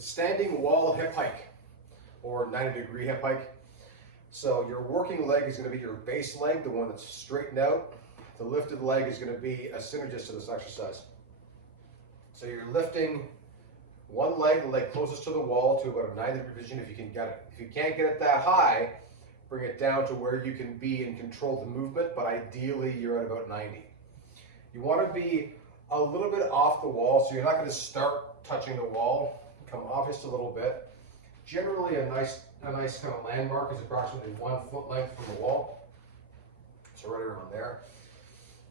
the standing wall hip hike or 90-degree hip hike. So your working leg is going to be your base leg, the one that's straightened out. The lifted leg is going to be a synergist to this exercise. So you're lifting one leg, the leg closest to the wall, to about a 90-degree position if you can get it. If you can't get it that high, bring it down to where you can be and control the movement, but ideally you're at about 90. You want to be a little bit off the wall, so you're not going to start touching the wall. Come off just a little bit. Generally, a nice kind of landmark is approximately 1 foot length from the wall. So right around there.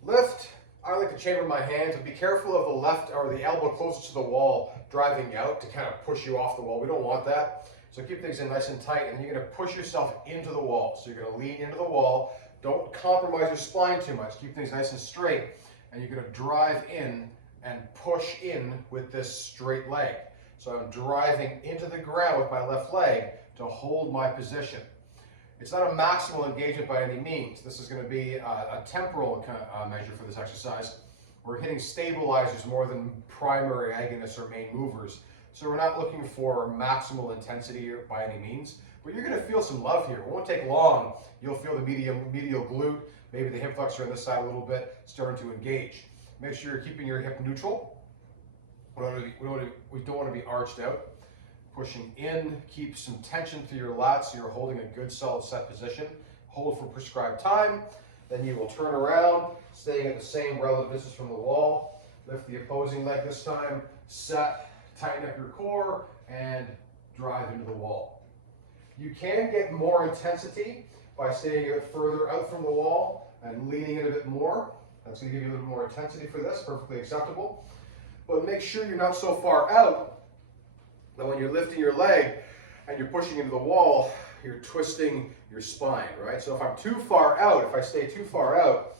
Lift. I like to chamber my hands, but be careful of the left or the elbow closest to the wall driving out to kind of push you off the wall. We don't want that. So keep things in nice and tight, and then you're going to push yourself into the wall. So you're going to lean into the wall. Don't compromise your spine too much. Keep things nice and straight, and you're going to drive in and push in with this straight leg. So I'm driving into the ground with my left leg to hold my position. It's not a maximal engagement by any means. This is going to be a temporal measure for this exercise. We're hitting stabilizers more than primary agonists or main movers. So we're not looking for maximal intensity by any means, but you're going to feel some love here. It won't take long. You'll feel the medial glute, maybe the hip flexor on this side a little bit, starting to engage. Make sure you're keeping your hip neutral. We don't want to be arched out. Pushing in, keep some tension through your lats so you're holding a good solid set position. Hold for prescribed time. Then you will turn around, staying at the same relative distance from the wall. Lift the opposing leg this time. Set, tighten up your core, and drive into the wall. You can get more intensity by staying a bit further out from the wall and leaning in a bit more. That's going to give you a little more intensity for this, perfectly acceptable. But make sure you're not so far out that when you're lifting your leg and you're pushing into the wall, you're twisting your spine, right? So if I'm too far out, if I stay too far out,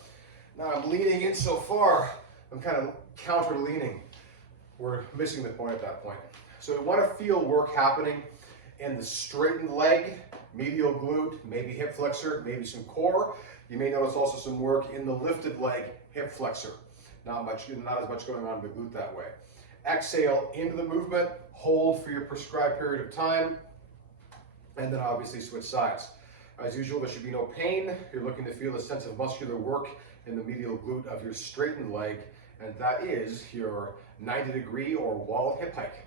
now I'm leaning in so far, I'm kind of counter-leaning. We're missing the point at that point. So we want to feel work happening in the straightened leg, medial glute, maybe hip flexor, maybe some core. You may notice also some work in the lifted leg, hip flexor. Not as much going on in the glute that way. Exhale into the movement, hold for your prescribed period of time, and then obviously switch sides. As usual, there should be no pain. You're looking to feel a sense of muscular work in the medial glute of your straightened leg, and that is your 90-degree or wall hip hike.